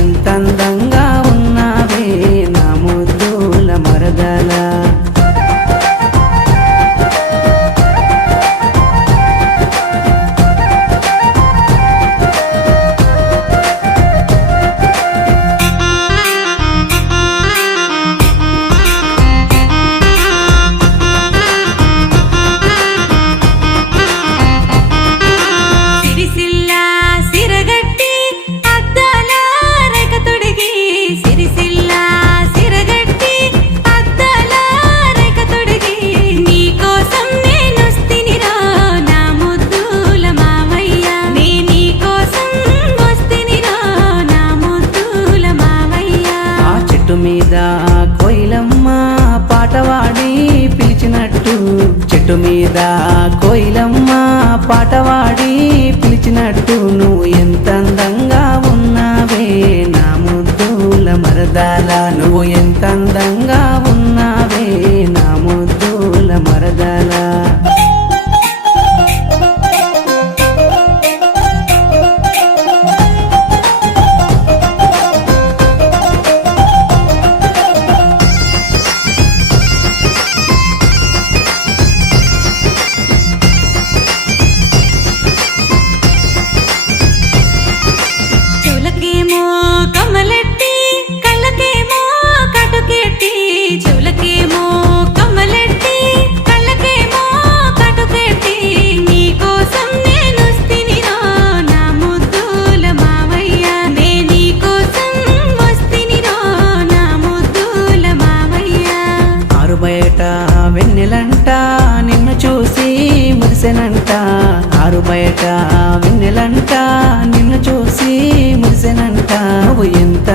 ఎంత అందంగా ఉన్నావే నా ముద్దుల మరదల. మీద కోయిలమ్మ పాటవాడి పిలిచినట్టు, చెట్టు మీద కోయిలమ్మ పాటవాడి పిలిచినట్టు, నువ్వు ఎంత అందంగా ఉన్నావే నా ముద్దుల మరదల. నువ్వు ఎంత అందంగా ఉన్నావే నా ముద్దుల మరదల. బయట వెన్నెలంట నిన్ను చూసి మురిసెనంట, ఆరు బయట వెన్నెలంట నిన్ను చూసి మురిసెనంట. నువ్వు ఎంత